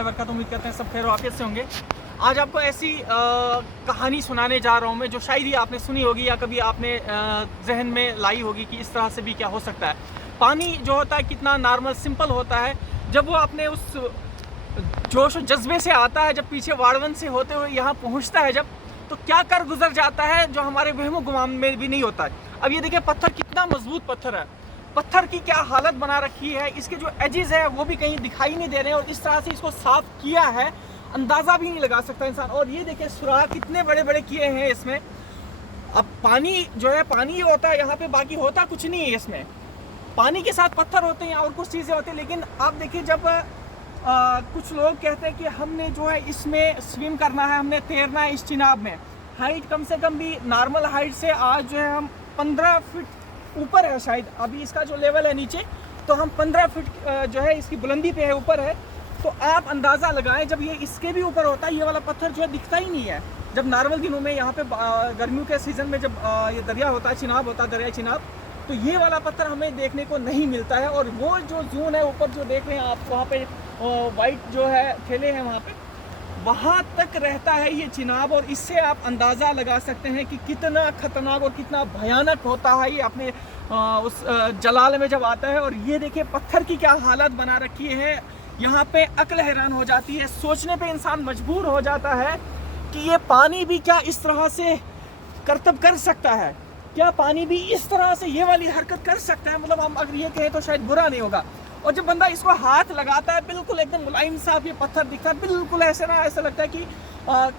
वरकत। उम्मीद करते हैं सब खैर वाफियत से होंगे। आज आपको ऐसी कहानी सुनाने जा रहा हूँ मैं, जो शायद ही आपने सुनी होगी या कभी आपने जहन में लाई होगी कि इस तरह से भी क्या हो सकता है। पानी जो होता है कितना नॉर्मल सिंपल होता है, जब वो अपने उस जोश और जज्बे से आता है, जब पीछे वाड़वन से होते हुए यहाँ पहुँचता है, जब तो क्या कर गुजर जाता है जो हमारे वहमो गुमान में भी नहीं होता है। अब ये देखिए पत्थर कितना मजबूत पत्थर है, पत्थर की क्या हालत बना रखी है, इसके जो एजेस है वो भी कहीं दिखाई नहीं दे रहे हैं और इस तरह से इसको साफ किया है अंदाज़ा भी नहीं लगा सकता इंसान। और ये देखिए सुराख कितने बड़े बड़े किए हैं इसमें। अब पानी जो है पानी ही होता है यहाँ पे, बाकी होता कुछ नहीं है इसमें। पानी के साथ पत्थर होते हैं और कुछ चीज़ें होती हैं, लेकिन आप देखिए जब कुछ लोग कहते हैं कि हमने जो है इसमें स्विम करना है, हमने तैरना है इस चिनाब में, हाइट कम से कम भी नॉर्मल हाइट से आज जो है हम 15 फीट ऊपर है शायद, अभी इसका जो लेवल है नीचे तो हम 15 फीट जो है इसकी बुलंदी पे है, ऊपर है। तो आप अंदाज़ा लगाएं जब ये इसके भी ऊपर होता है, ये वाला पत्थर जो है दिखता ही नहीं है। जब नॉर्मल दिनों में यहाँ पे गर्मियों के सीज़न में जब ये दरिया होता है, चिनाब होता है, दरिया चिनाब, तो ये वाला पत्थर हमें देखने को नहीं मिलता है। और वो जो जून है ऊपर जो देख रहे हैं आप, वहाँ पे वाइट जो है ठेले हैं वहाँ पे, वहाँ तक रहता है ये चिनाब। और इससे आप अंदाज़ा लगा सकते हैं कि कितना खतरनाक और कितना भयानक होता है ये अपने उस जलाल में जब आता है। और ये देखिए पत्थर की क्या हालत बना रखी है, यहाँ पे अक्ल हैरान हो जाती है, सोचने पे इंसान मजबूर हो जाता है कि ये पानी भी क्या इस तरह से करतब कर सकता है, क्या पानी भी इस तरह से ये वाली हरकत कर सकता है। मतलब हम अगर ये कहें तो शायद बुरा नहीं होगा। और जब बंदा इसको हाथ लगाता है, बिल्कुल एकदम मुलायम साफ ये पत्थर दिखता है, बिल्कुल ऐसे ना ऐसा लगता है कि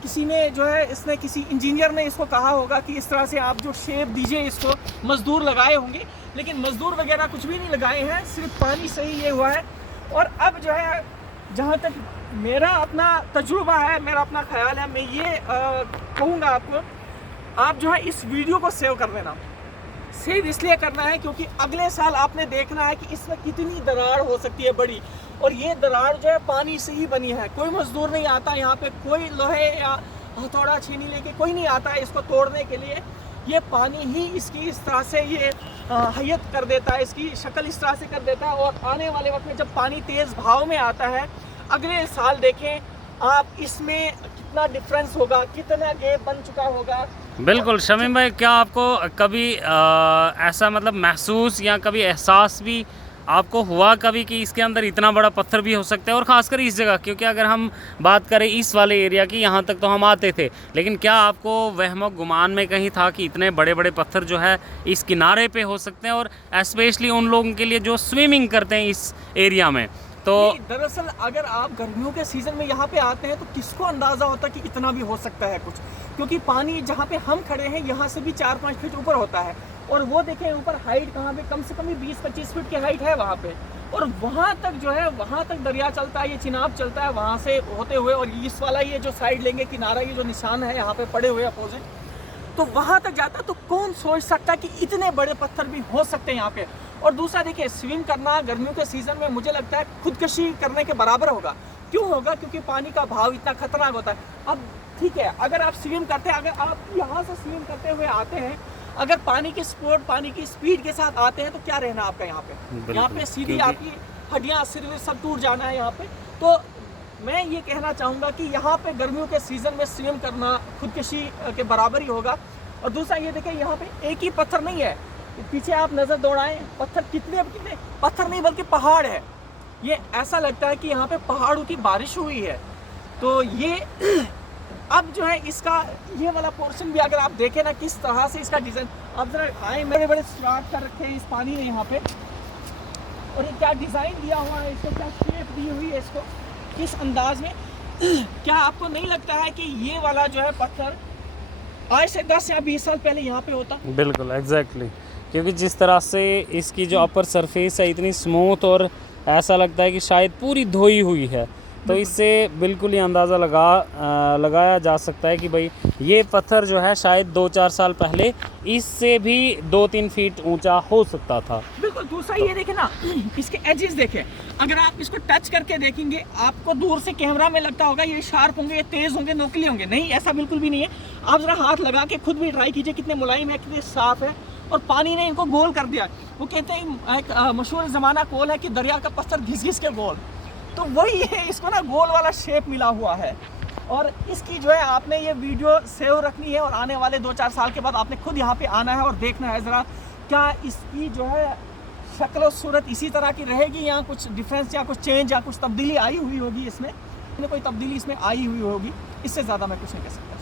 किसी ने जो है इसने किसी इंजीनियर ने इसको कहा होगा कि इस तरह से आप जो शेप दीजिए इसको, मजदूर लगाए होंगे, लेकिन मजदूर वगैरह कुछ भी नहीं लगाए हैं, सिर्फ पानी से ही ये हुआ है। और अब जो है जहाँ तक मेरा अपना तजुर्बा है, मेरा अपना ख्याल है, मैं ये कहूँगा आपको, आप जो है इस वीडियो को सेव कर लेना। सेव इसलिए करना है क्योंकि अगले साल आपने देखना है कि इसमें कितनी दरार हो सकती है बड़ी। और ये दरार जो है पानी से ही बनी है, कोई मजदूर नहीं आता यहाँ पे, कोई लोहे या हथौड़ा छीनी लेके कोई नहीं आता है इसको तोड़ने के लिए। ये पानी ही इसकी इस तरह से ये हैयत कर देता है, इसकी शक्ल इस तरह से कर देता है। और आने वाले वक्त में जब पानी तेज़ भाव में आता है अगले साल देखें आप, इसमें कितना डिफरेंस होगा, कितना गैप बन चुका होगा। बिल्कुल शमीम भाई, क्या आपको कभी ऐसा मतलब महसूस या कभी एहसास भी आपको हुआ कभी कि इसके अंदर इतना बड़ा पत्थर भी हो सकता है, और ख़ासकर इस जगह? क्योंकि अगर हम बात करें इस वाले एरिया की, यहाँ तक तो हम आते थे, लेकिन क्या आपको वहम गुमान में कहीं था कि इतने बड़े बड़े पत्थर जो है इस किनारे पे हो सकते हैं, और स्पेशली उन लोगों के लिए जो स्विमिंग करते हैं इस एरिया में? तो दरअसल अगर आप गर्मियों के सीज़न में यहाँ पे आते हैं तो किसको अंदाज़ा होता कि इतना भी हो सकता है कुछ, क्योंकि पानी जहाँ पे हम खड़े हैं यहाँ से भी 4-5 फीट ऊपर होता है। और वो देखें ऊपर हाइट कहाँ पे, कम से कम 20-25 फीट की हाइट है वहाँ पे। और वहाँ तक जो है, वहाँ तक दरिया चलता है, ये चिनाब चलता है वहाँ से होते हुए। और इस वाला ये जो साइड लेंगे किनारा, ये जो निशान है यहाँ पे पड़े हुए अपोजिट, तो वहाँ तक जाता है। तो कौन सोच सकता है कि इतने बड़े पत्थर भी हो सकते हैं यहाँ पे। और दूसरा देखिए, स्विम करना गर्मियों के सीज़न में मुझे लगता है खुदकशी करने के बराबर होगा। क्यों होगा? क्योंकि पानी का भाव इतना खतरनाक होता है। अब ठीक है, अगर आप स्विम करते हैं, अगर आप यहाँ से स्विम करते हुए आते हैं, अगर पानी की स्पोर्ट, पानी की स्पीड के साथ आते हैं, तो क्या रहना आपका यहाँ पे? यहाँ पे सीधी आपकी हड्डियाँ सिर सब टूट जाना है यहाँ पे। तो मैं ये कहना चाहूँगा कि यहाँ पे गर्मियों के सीज़न में स्विम करना खुदकशी के बराबर ही होगा। और दूसरा ये देखें, यहाँ पे एक ही पत्थर नहीं है, पीछे आप नज़र दौड़ाएं, पत्थर कितने पत्थर नहीं बल्कि पहाड़ है। ये ऐसा लगता है कि यहाँ पे पहाड़ों की बारिश हुई है। तो ये अब जो है इसका ये वाला पोर्शन भी अगर आप देखें ना, किस तरह से इसका डिज़ाइन, आप जरा आए, बड़े बड़े स्ट्राट कर रखे हैं इस पानी ने यहाँ पे। और ये क्या डिज़ाइन दिया हुआ है, इसको क्या शेप दी हुई है, इसको किस अंदाज में। क्या आपको नहीं लगता है कि ये वाला जो है पत्थर आज से 10 या 20 साल पहले यहाँ पे होता? बिल्कुल एग्जैक्टली, क्योंकि जिस तरह से इसकी जो अपर सरफेस है इतनी स्मूथ, और ऐसा लगता है कि शायद पूरी धोई हुई है, तो इससे बिल्कुल ही अंदाज़ा लगाया जा सकता है कि भाई ये पत्थर जो है शायद 2-4 साल पहले इससे भी 2-3 फीट ऊंचा हो सकता था। बिल्कुल। दूसरा ये देखें ना, इसके एजेस देखें, अगर आप इसको टच करके देखेंगे, आपको दूर से कैमरा में लगता होगा ये शार्प होंगे, ये तेज़ होंगे, नोकीले होंगे। नहीं, ऐसा बिल्कुल भी नहीं है। आप ज़रा हाथ लगा के खुद भी ट्राई कीजिए, कितने मुलायम है, कितने साफ़ है। और पानी ने इनको गोल कर दिया। वो कहते हैं, एक मशहूर ज़माना कौल है कि दरिया का पत्थर घिस घिस के गोल। तो वही है, इसको ना गोल वाला शेप मिला हुआ है। और इसकी जो है आपने ये वीडियो सेव रखनी है और आने वाले 2-4 साल के बाद आपने खुद यहाँ पे आना है और देखना है ज़रा क्या इसकी जो है शक्ल और सूरत इसी तरह की रहेगी या कुछ डिफरेंस या कुछ चेंज या कुछ तब्दीली आई हुई होगी इसमें, कोई तब्दीली इसमें आई हुई होगी। इससे ज़्यादा मैं कुछ नहीं कह सकता।